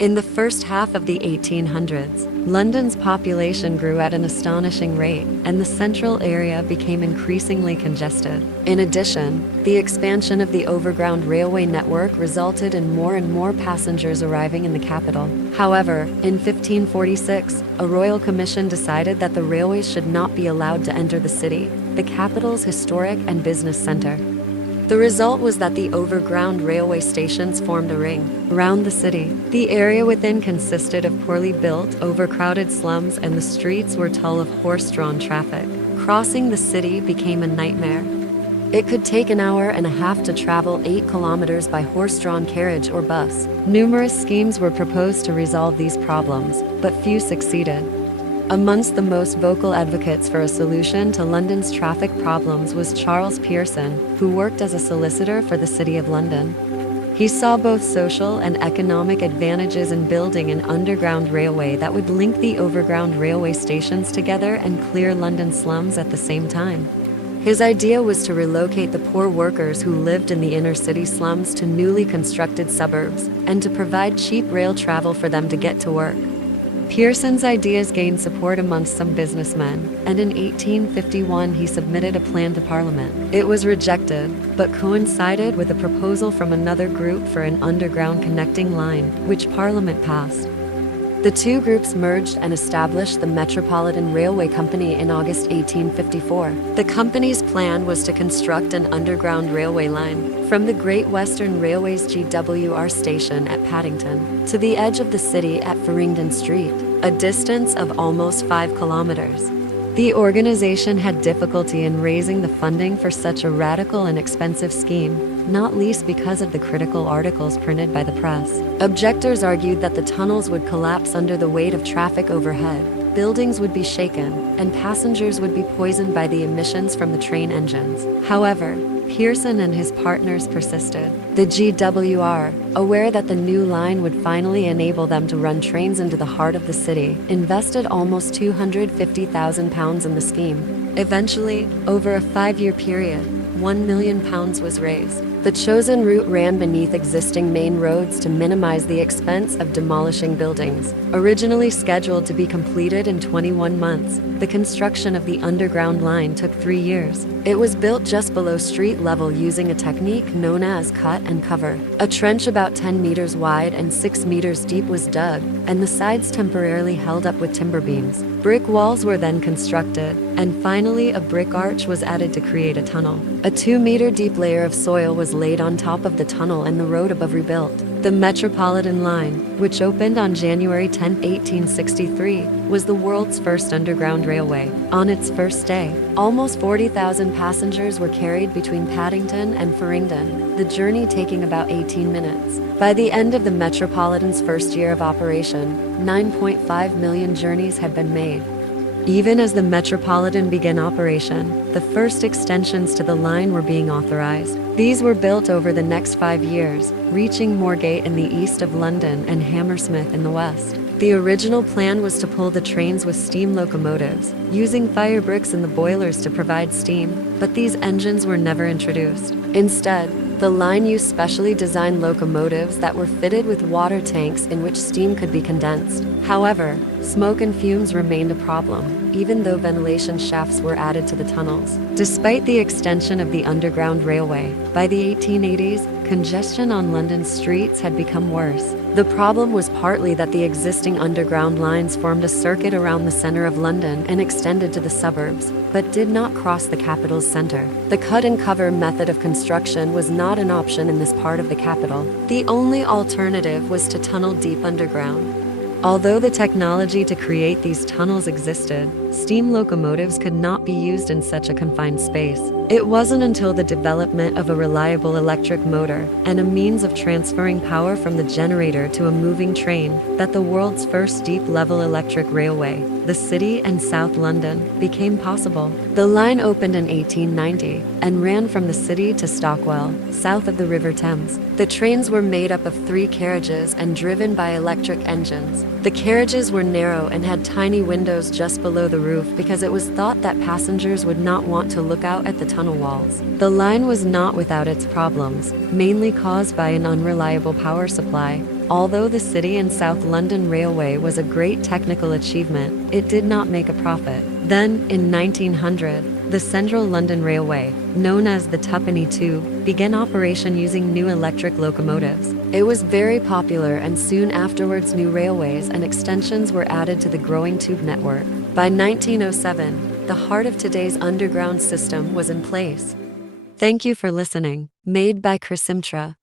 In the first half of the 1800s, London's population grew at an astonishing rate, and the central area became increasingly congested. In addition, the expansion of the overground railway network resulted in more and more passengers arriving in the capital. However, in 1546, a royal commission decided that the railways should not be allowed to enter the city, the capital's historic and business center. The result was that the overground railway stations formed a ring around the city. The area within consisted of poorly built, overcrowded slums, and the streets were full of horse-drawn traffic. Crossing the city became a nightmare. It could take an hour and a half to travel 8 kilometers by horse-drawn carriage or bus. Numerous schemes were proposed to resolve these problems, but few succeeded. Amongst the most vocal advocates for a solution to London's traffic problems was Charles Pearson, who worked as a solicitor for the City of London. He saw both social and economic advantages in building an underground railway that would link the overground railway stations together and clear London slums at the same time. His idea was to relocate the poor workers who lived in the inner city slums to newly constructed suburbs, and to provide cheap rail travel for them to get to work. Pearson's ideas gained support amongst some businessmen, and in 1851 he submitted a plan to Parliament. It was rejected, but coincided with a proposal from another group for an underground connecting line, which Parliament passed. The two groups merged and established the Metropolitan Railway Company in August 1854. The company's plan was to construct an underground railway line from the Great Western Railway's GWR station at Paddington to the edge of the city at Farringdon Street, a distance of almost 5 kilometers. The organization had difficulty in raising the funding for such a radical and expensive scheme, not least because of the critical articles printed by the press. Objectors argued that the tunnels would collapse under the weight of traffic overhead, buildings would be shaken, and passengers would be poisoned by the emissions from the train engines. However, Pearson and his partners persisted. The GWR, aware that the new line would finally enable them to run trains into the heart of the city, invested almost £250,000 in the scheme. Eventually, over a 5-year period, £1 million was raised. The chosen route ran beneath existing main roads to minimize the expense of demolishing buildings. Originally scheduled to be completed in 21 months, the construction of the underground line took 3 years. It was built just below street level using a technique known as cut and cover. A trench about 10 meters wide and 6 meters deep was dug, and the sides temporarily held up with timber beams. Brick walls were then constructed, and finally a brick arch was added to create a tunnel. A 2-meter deep layer of soil was laid on top of the tunnel and the road above rebuilt. The Metropolitan Line, which opened on January 10, 1863, was the world's first underground railway. On its first day, almost 40,000 passengers were carried between Paddington and Farringdon, the journey taking about 18 minutes. By the end of the Metropolitan's first year of operation, 9.5 million journeys had been made. Even as the Metropolitan began operation, the first extensions to the line were being authorized. These were built over the next 5 years, reaching Moorgate in the east of London and Hammersmith in the west. The original plan was to pull the trains with steam locomotives, using fire bricks in the boilers to provide steam, but these engines were never introduced. Instead, the line used specially designed locomotives that were fitted with water tanks in which steam could be condensed. However, smoke and fumes remained a problem, even though ventilation shafts were added to the tunnels. Despite the extension of the underground railway, by the 1880s, congestion on London's streets had become worse. The problem was partly that the existing underground lines formed a circuit around the center of London and extended to the suburbs, but did not cross the capital's center. The cut-and-cover method of construction was not an option in this part of the capital. The only alternative was to tunnel deep underground. Although the technology to create these tunnels existed, steam locomotives could not be used in such a confined space. It wasn't until the development of a reliable electric motor and a means of transferring power from the generator to a moving train that the world's first deep-level electric railway, the City and South London, became possible. The line opened in 1890 and ran from the city to Stockwell, south of the River Thames. The trains were made up of 3 carriages and driven by electric engines. The carriages were narrow and had tiny windows just below the the roof because it was thought that passengers would not want to look out at the tunnel walls. The line was not without its problems, mainly caused by an unreliable power supply. Although the City and South London Railway was a great technical achievement, it did not make a profit. Then, in 1900, the Central London Railway, known as the Twopenny Tube, began operation using new electric locomotives. It was very popular, and soon afterwards new railways and extensions were added to the growing tube network. By 1907, the heart of today's underground system was in place. Thank you for listening. Made by Chris Simtra.